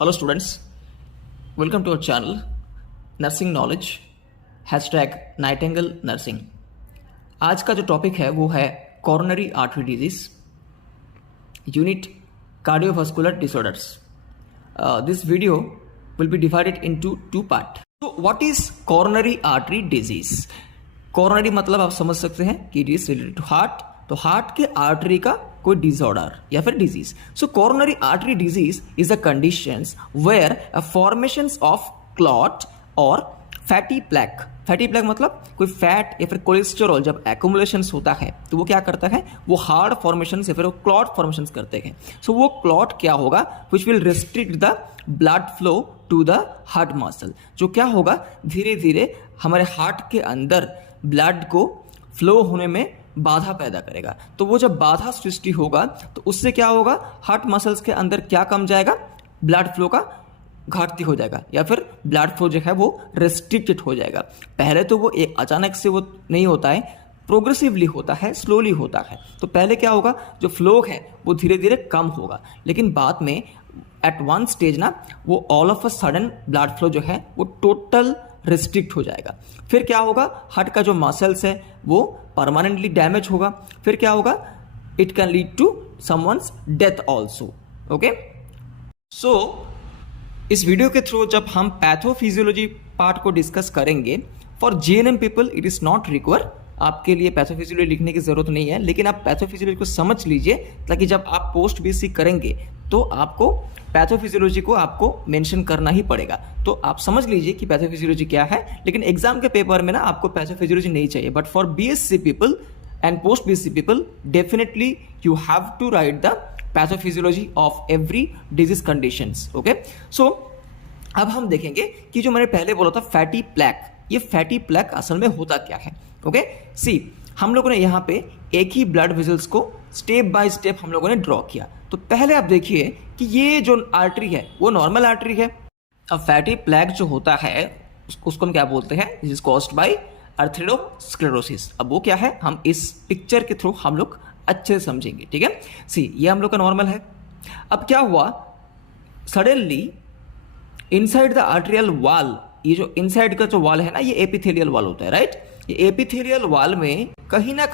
Hello students, welcome to our channel Nursing Knowledge #Nightingale Nursing। आज का जो topic है वो है coronary artery disease unit cardiovascular disorders. This video will be divided into two part। So what is coronary artery disease? coronary मतलब आप समझ सकते हैं कि it is related to heart, तो हार्ट के आर्टरी का कोई डिसऑर्डर या फिर disease. So coronary artery disease is a conditions where a formations of clot और फैटी प्लैक। फैटी प्लैक मतलब कोई फैट या फिर कोलेस्टेरॉल जब एक्यूमुलेशन होता है तो वो क्या करता है, वो हार्ड फॉर्मेशन या फिर वो क्लॉट फॉर्मेशन करते हैं। सो वो क्लॉट क्या होगा, which will restrict the blood flow to the heart muscle. जो क्या होगा, धीरे धीरे हमारे हार्ट के अंदर ब्लड को फ्लो होने में बाधा पैदा करेगा। तो वो जब बाधा सृष्टि होगा तो उससे क्या होगा, हार्ट मसल्स के अंदर क्या कम जाएगा, ब्लड फ्लो का घाटती हो जाएगा या फिर ब्लड फ्लो जो है वो रेस्ट्रिक्टेड हो जाएगा। पहले तो वो एक अचानक से वो नहीं होता है, प्रोग्रेसिवली होता है, स्लोली होता है। तो पहले क्या होगा, जो फ्लो है वो धीरे धीरे कम होगा, लेकिन बाद में एट वन स्टेज ना वो all of a sudden blood flow जो है वो टोटल रिस्ट्रिक्ट हो जाएगा। फिर क्या होगा, हार्ट का जो मसल्स है वो परमानेंटली डैमेज होगा। फिर क्या होगा, it can lead to someone's death also. Okay, so इस वीडियो के थ्रू जब हम पैथोफिजियोलॉजी पार्ट को डिस्कस करेंगे, for GNM people it is not require, आपके लिए पैथोफिजियोलॉजी लिखने की जरूरत नहीं है, लेकिन आप पैथोफिजियोलॉजी को समझ लीजिए ताकि जब आप पोस्ट बीएससी करेंगे तो आपको पैथोफिजियोलॉजी को आपको मेंशन करना ही पड़ेगा। तो आप समझ लीजिए कि पैथोफिजियोलॉजी क्या है, लेकिन एग्जाम के पेपर में ना आपको पैथोफिजियोलॉजी नहीं चाहिए। But for BSc people and post BSc people definitely you have to write the pathophysiology of every disease conditions. Okay, so अब हम देखेंगे कि जो मैंने पहले बोला था फैटी प्लैक, ये फैटी प्लैक असल में होता क्या है। ओके, सी हम लोगों ने यहाँ पे एक ही ब्लड वेसल्स को स्टेप बाय स्टेप हम लोगों ने ड्रॉ किया। तो पहले आप देखिए कि ये जो आर्टरी है वो नॉर्मल आर्टरी है। अब फैटी प्लैक जो होता है उसको हम क्या बोलते हैं, दिस इज कॉज्ड बाय अर्थेरोस्क्लेरोसिस। अब वो क्या है, हम इस पिक्चर के थ्रू हम लोग अच्छे से समझेंगे। ठीक है, सी ये हम लोग का नॉर्मल है। अब क्या हुआ, suddenly inside the arterial wall, ये जो इनसाइड का जो वॉल है ना, ये एपिथेलियल वॉल होता है, राइट। ये एपिथेलियल वॉल में कहीं ना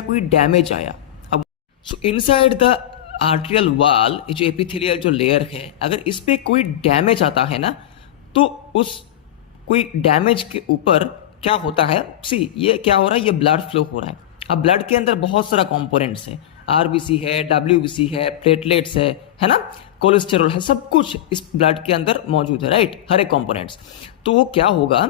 कोई डैमेज आया। अब सो इनसाइड द आर्टेरियल वॉल, ये जो एपिथेलियल जो लेयर है, अगर इस पे कोई डैमेज आता है ना, तो उस कोई डैमेज के ऊपर क्या होता है, सी ये क्या हो रहा है, ये ब्लड फ्लो हो रहा है। अब ब्लड के अंदर बहुत सारा कंपोनेंट्स है, आरबीसी है, डब्ल्यूबीसी है, प्लेटलेट्स है ना, कोलेस्टेरॉल है, सब कुछ इस ब्लड के अंदर मौजूद है, राइट, हर एक कंपोनेंट्स। तो वो क्या होगा,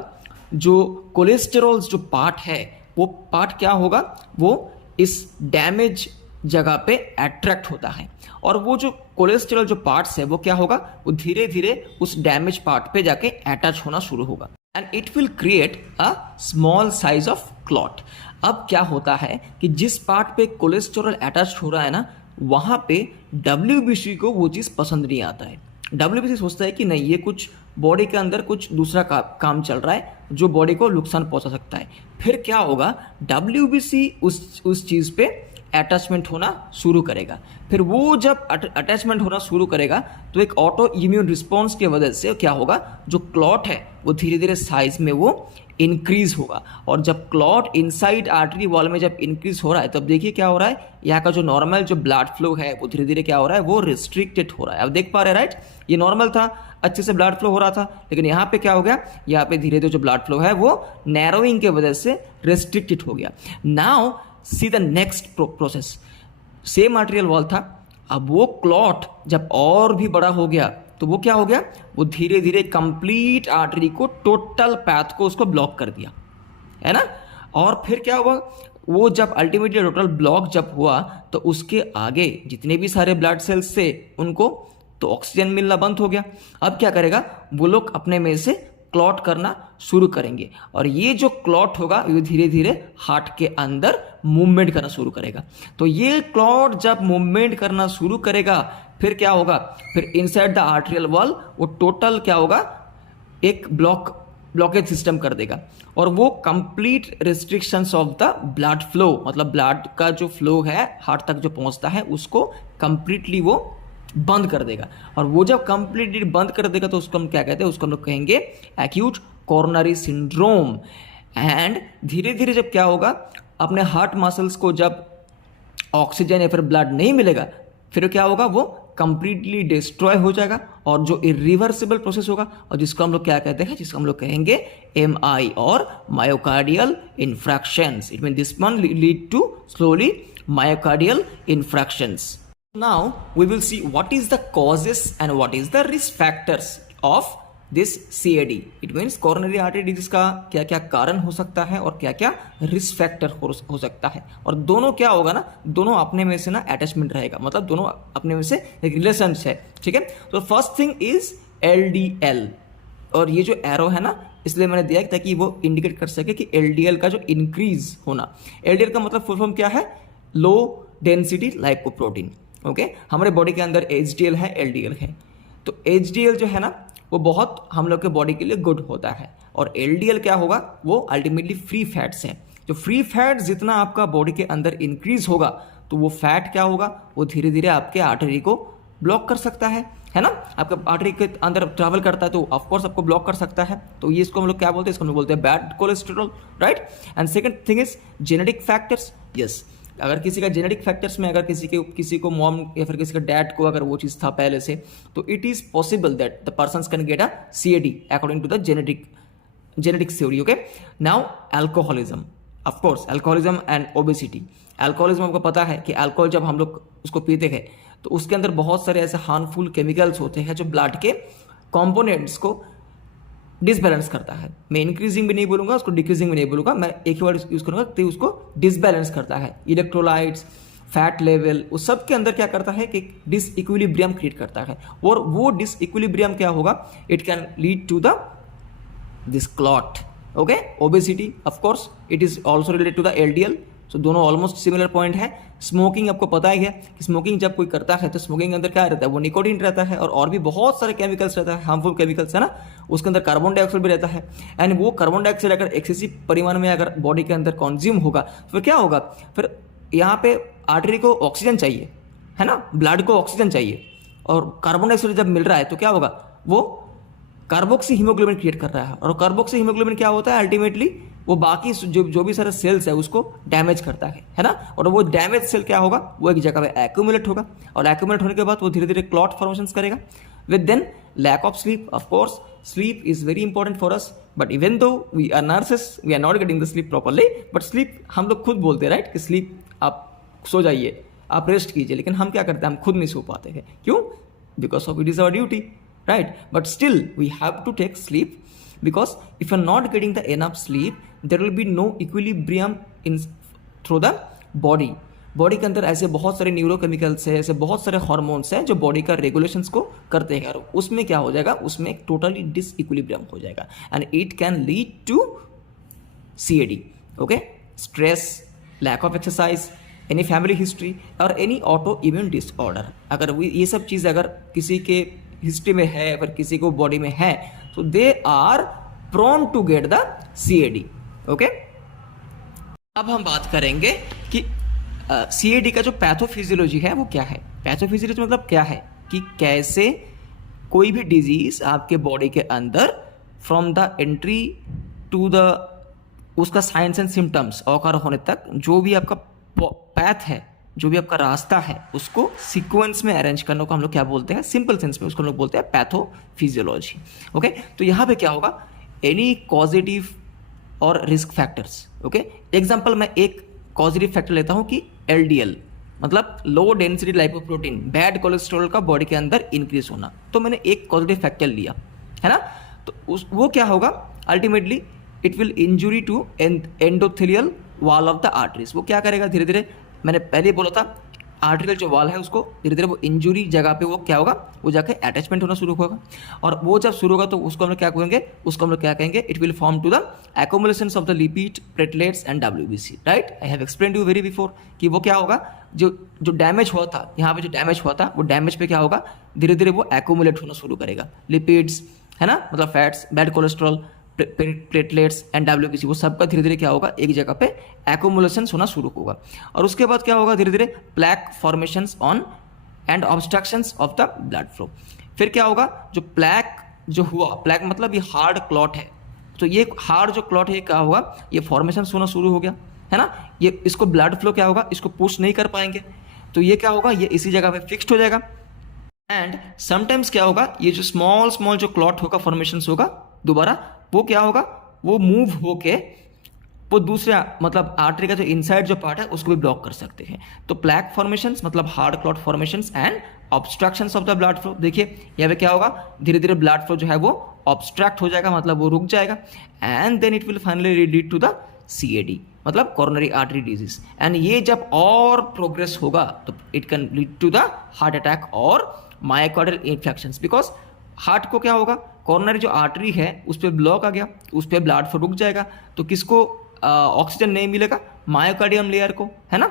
जो कोलेस्टेरॉल जो पार्ट है वो पार्ट क्या होगा, वो इस डैमेज जगह पे अट्रैक्ट होता है, और वो जो कोलेस्टेरॉल जो पार्ट्स है वो क्या होगा, वो धीरे धीरे उस डैमेज पार्ट पे जाके अटैच होना शुरू होगा and it will create a small size of clot. अब क्या होता है कि जिस पार्ट पे कोलेस्टेरॉल अटैच हो रहा है ना, वहां पे डब्ल्यूबीसी को वो चीज पसंद नहीं आता है। डब्ल्यूबीसी सोचता है कि नहीं, ये कुछ बॉडी के अंदर कुछ दूसरा काम चल रहा है जो बॉडी को नुकसान पहुंचा सकता है। फिर क्या होगा, डब्ल्यूबीसी उस चीज पे अटैचमेंट होना शुरू करेगा। फिर वो जब अटैचमेंट होना शुरू करेगा तो एक ऑटो इम्यून रिस्पॉन्स की वजह से क्या होगा, जो क्लॉट है वो धीरे धीरे साइज में वो इंक्रीज होगा। और जब क्लॉट इनसाइड आर्टरी वॉल में जब इंक्रीज हो रहा है, तब देखिए क्या हो रहा है, यहाँ का जो नॉर्मल जो ब्लड फ्लो है वो धीरे धीरे क्या हो रहा है, वो रिस्ट्रिक्टेड हो रहा है। अब देख पा रहे हैं, राइट, ये नॉर्मल था, अच्छे से ब्लड फ्लो हो रहा था, लेकिन यहाँ पे क्या हो गया, यहाँ पे धीरे धीरे जो ब्लड फ्लो है वो नैरोइंग की वजह से रिस्ट्रिक्टेड हो गया। Now see the next process, same arterial wall था, अब वो क्लॉट जब और भी बड़ा हो गया तो वो क्या हो गया, वो धीरे धीरे कंप्लीट आर्टरी को, टोटल पैथ को उसको ब्लॉक कर दिया, है ना। और फिर क्या हुआ, वो जब अल्टीमेटली टोटल ब्लॉक जब हुआ तो उसके आगे जितने भी सारे ब्लड सेल्स थे उनको तो ऑक्सीजन मिलना बंद हो गया। अब क्या करेगा, वो लोग अपने में से क्लॉट करना शुरू करेंगे, और ये जो क्लॉट होगा ये धीरे धीरे हार्ट के अंदर मूवमेंट करना शुरू करेगा। तो ये क्लॉट जब मूवमेंट करना शुरू करेगा, फिर क्या होगा, फिर इनसाइड द आर्टेरियल वॉल वो टोटल क्या होगा, एक ब्लॉकेज सिस्टम कर देगा, और वो complete restrictions of the blood flow, मतलब ब्लड का जो फ्लो है हार्ट तक जो पहुंचता है उसको कंप्लीटली वो बंद कर देगा। और वो जब कंप्लीटली बंद कर देगा तो उसको हम क्या कहते हैं, उसको हम लोग कहेंगे एक्यूट कोरोनरी सिंड्रोम। एंड धीरे धीरे जब क्या होगा, अपने हार्ट मसल्स को जब ऑक्सीजन या फिर ब्लड नहीं मिलेगा, फिर क्या होगा, वो कंप्लीटली डिस्ट्रॉय हो जाएगा और जो इरिवर्सिबल प्रोसेस होगा, और जिसको हम लोग क्या कहते हैं, जिसको हम लोग कहेंगे MI और myocardial infarctions. It mean this one lead to slowly myocardial infarctions. Now we will see what is the causes and what is the risk factors of this CAD. It means coronary artery disease का क्या क्या कारण हो सकता है और क्या क्या रिस्क फैक्टर हो सकता है। और दोनों क्या होगा ना, दोनों अपने में से ना अटैचमेंट रहेगा, मतलब दोनों अपने में से एक रिलेशन है, ठीक है। तो फर्स्ट थिंग इज LDL, और ये जो एरो है ना, इसलिए मैंने दिया ताकि वो इंडिकेट कर सके कि LDL का जो इंक्रीज होना। LDL का मतलब फुल फॉर्म क्या है, लो डेंसिटी लाइपोप्रोटीन। ओके, हमारे बॉडी के अंदर HDL है, LDL है। तो HDL जो है ना, वो बहुत हम लोग के बॉडी के लिए गुड होता है, और LDL क्या होगा, वो अल्टीमेटली फ्री फैट्स है। जो फ्री फैट जितना आपका बॉडी के अंदर इंक्रीज होगा, तो वो फैट क्या होगा, वो धीरे धीरे आपके आर्टरी को ब्लॉक कर सकता है ना। आपका आर्टरी के अंदर ट्रैवल करता है तो ऑफकोर्स आपको ब्लॉक कर सकता है। तो ये इसको हम लोग क्या बोलते हैं, इसको हम लोग बोलते हैं bad cholesterol, right. And second thing is genetic factors. Yes, अगर किसी का जेनेटिक फैक्टर्स में, अगर किसी को मॉम या फिर किसी का डैड को अगर वो चीज़ था पहले से, तो it is possible that the persons can get a CAD according to the genetic theory. Okay, now alcoholism, of course alcoholism and obesity. Alcoholism आपको पता है कि अल्कोहल जब हम लोग उसको पीते हैं तो उसके अंदर बहुत सारे ऐसे हार्मफुल केमिकल्स होते हैं जो ब्लड के कॉम्पोनेंट्स को डिसबैलेंस करता है। मैं इंक्रीजिंग भी नहीं बोलूंगा, उसको डिक्रीजिंग भी नहीं बोलूंगा, मैं एक ही वर्ड यूज करूंगा, तो उसको डिसबैलेंस करता है। इलेक्ट्रोलाइट्स, फैट लेवल, उस सब के अंदर क्या करता है कि डिसइक्विलिब्रियम क्रिएट करता है। और वो डिसइक्विलिब्रियम क्या होगा, it can lead to the this clot. Okay, obesity, of course it is also related to the LDL। सो दोनों ऑलमोस्ट सिमिलर पॉइंट है। स्मोकिंग आपको पता ही है कि स्मोकिंग जब कोई करता है तो स्मोकिंग के अंदर क्या रहता है, वो निकोटीन रहता है और भी बहुत सारे केमिकल्स रहता है, हार्मफुल केमिकल्स है ना। उसके अंदर कार्बन डाइऑक्साइड भी रहता है। एंड वो कार्बन डाइऑक्साइड अगर एक्सेसिव परिमाण में अगर बॉडी के अंदर कंज्यूम होगा तो फिर क्या होगा, फिर यहाँ पे आर्टरी को ऑक्सीजन चाहिए, है ना, ब्लड को ऑक्सीजन चाहिए, और कार्बन डाइऑक्साइड जब मिल रहा है तो क्या होगा, वो कार्बोक्सी हीमोग्लोबिन क्रिएट कर रहा है। और कार्बोक्सी हीमोग्लोबिन क्या होता है, अल्टीमेटली वो बाकी जो भी सारे सेल्स है उसको डैमेज करता है ना। और वो डैमेज सेल क्या होगा, वो एक जगह पे एक्यूमुलेट होगा, और एक्यूमुलेट होने के बाद वो धीरे धीरे क्लॉट फॉर्मेशंस करेगा। With then lack of sleep, of course sleep is very important for us, but even though we are nurses we are not getting the sleep properly, but sleep हम लोग खुद बोलते हैं, राइट, कि sleep आप सो जाइए, आप रेस्ट कीजिए, लेकिन हम क्या करते हैं, हम खुद नहीं सो पाते हैं। क्यों? Because of it is our duty, right? But still we have to take sleep, because if you're not getting the enough sleep, there will be no equilibrium in through the body. Body के अंदर ऐसे बहुत सारे neurochemicals है, ऐसे बहुत सारे hormones हैं जो बॉडी का रेगुलेशंस को करते हैं, और उसमें क्या हो जाएगा, उसमें एक टोटली डिसइक्विलिब्रियम हो जाएगा, and it can lead to CAD. Okay, stress, lack of exercise, any family history और एनी ऑटो इम्यून डिसऑर्डर। अगर ये सब चीज़ अगर किसी के हिस्ट्री में है, अगर किसी को बॉडी में है, तो they are prone to get the CAD. Okay, अब हम बात करेंगे कि CAD का जो पैथोफिजियोलॉजी है वो क्या है। पैथोफिजियोलॉजी मतलब क्या है कि कैसे कोई भी डिजीज आपके बॉडी के अंदर from the entry to the उसका साइंस एंड सिम्टम्स ऑकर होने तक जो भी आपका पैथ है, जो भी आपका रास्ता है, उसको सीक्वेंस में अरेंज करने को हम लोग क्या बोलते हैं, सिंपल सेंस में उसको हम लोग बोलते हैं पैथोफिजियोलॉजी। ओके, तो यहाँ पे क्या होगा, एनी पॉजिटिव और रिस्क फैक्टर्स। ओके, एग्जांपल मैं एक पॉजिटिव फैक्टर लेता हूँ कि LDL मतलब low density lipoprotein, bad cholesterol का बॉडी के अंदर इंक्रीज होना, तो मैंने एक पॉजिटिव फैक्टर लिया, है ना। तो वो क्या होगा, ultimately it will injury to endothelial wall of the arteries. वो क्या करेगा, धीरे धीरे, मैंने पहले बोला था आर्टरियल जो वॉल है उसको धीरे धीरे वो इंजुरी जगह पे वो क्या होगा, वो जाके अटैचमेंट होना शुरू होगा, और वो जब शुरू होगा तो उसको हम लोग क्या कहेंगे, उसको हम लोग क्या कहेंगे, it will form to the accumulations of the lipid, platelets and WBC, right. I have explained you very before कि वो क्या होगा, जो डैमेज हुआ था, यहाँ पे जो डैमेज हुआ था, वो डैमेज पे क्या होगा, धीरे धीरे वो एक्युमुलेट होना शुरू करेगा। लिपिड्स, है ना, मतलब fats, bad cholesterol, platelets and WBC, वो सबका धीरे धीरे क्या होगा, एक जगह पे एक्युमुलेशन होना शुरू होगा। और उसके बाद क्या होगा, धीरे धीरे plaque formations on and obstructions of the blood flow. फिर क्या होगा, जो प्लैक जो हुआ, प्लैक मतलब ये हार्ड क्लॉट है, तो ये हार्ड जो क्लॉट है क्या होगा, ये फॉर्मेशन होना शुरू हो गया है ना, ये इसको ब्लड फ्लो क्या होगा, इसको पुश नहीं कर पाएंगे, तो ये क्या होगा, ये इसी जगह पे फिक्स्ड हो जाएगा। एंड समटाइम्स क्या होगा, ये जो स्मॉल स्मॉल जो क्लॉट होगा, फॉर्मेशन होगा दोबारा, वो क्या होगा, वो मूव होके वो दूसरा मतलब आर्टरी का जो इनसाइड जो पार्ट है उसको भी ब्लॉक कर सकते हैं। तो प्लैक फॉर्मेशंस मतलब hard clot formations and obstructions of the blood flow. देखिए यहाँ पे क्या होगा, धीरे धीरे ब्लड फ्लो जो है वो ऑब्स्ट्रैक्ट हो जाएगा, मतलब वो रुक जाएगा, and then it will finally lead to the CAD मतलब कॉरोनरी आर्टरी डिजीज। एंड ये जब और प्रोग्रेस होगा तो it can lead to the heart attack और मायोकार्डियल इन्फेक्शंस, बिकॉज हार्ट को क्या होगा, कॉर्नरी जो आर्टरी है उस पर ब्लॉक आ गया, उस पर ब्लड फ्लो रुक जाएगा, तो किसको ऑक्सीजन नहीं मिलेगा, मायोकार्डियम लेयर को, है ना।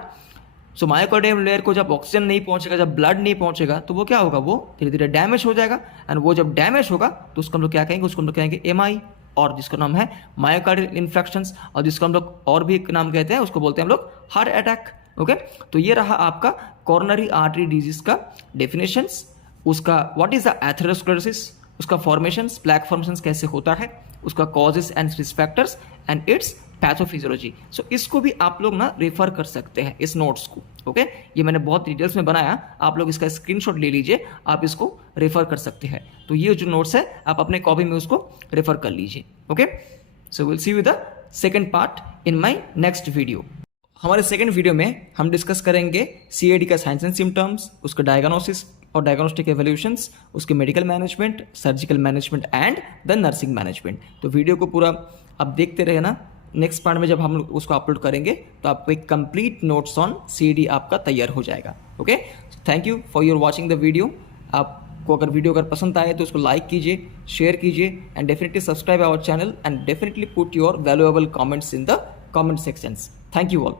सो मायोकार्डियम लेयर को जब ऑक्सीजन नहीं पहुंचेगा, जब ब्लड नहीं पहुंचेगा, तो वो क्या होगा, वो धीरे धीरे डैमेज हो जाएगा। एंड वो जब डैमेज होगा तो उसको हम लोग क्या कहेंगे, उसको हम लोग कहेंगे MI, और जिसका नाम है मायोकार्डियल इन्फेक्शंस, और जिसको हम लोग और भी एक नाम कहते हैं, उसको बोलते हैं हम लोग हार्ट अटैक। ओके, तो ये रहा आपका कॉर्नरी आर्टरी डिजीज का डेफिनेशंस, उसका व्हाट इज द एथेरोस्क्लेरोसिस, उसका फॉर्मेशंस, प्लैक फॉर्मेशंस कैसे होता है, उसका causes and risk factors and its pathophysiology. So इसको भी आप लोग ना रेफर कर सकते हैं इस नोट्स को। ओके, ये मैंने बहुत डिटेल्स में बनाया, आप लोग इसका स्क्रीनशॉट ले लीजिए, आप इसको रेफर कर सकते हैं। तो ये जो नोट्स है आप अपने कॉपी में उसको रेफर कर लीजिए। Okay, so will see you the second part in my next video. हमारे सेकेंड वीडियो में हम डिस्कस करेंगे CAD का साइंस एंड सिम्टम्स, उसका डायग्नोसिस और डायग्नोस्टिक एवोल्यूशंस, उसके medical management, surgical management and the nursing management. तो वीडियो को पूरा आप देखते रहे ना, नेक्स्ट पार्ट में जब हम उसको अपलोड करेंगे तो आपको एक कंप्लीट नोट्स ऑन CAD आपका तैयार हो जाएगा। Okay, thank you for your watching the video. आपको अगर वीडियो अगर पसंद आए तो उसको लाइक कीजिए, शेयर कीजिए, and definitely subscribe our channel and definitely put your valuable comments in the comment sections. Thank you all.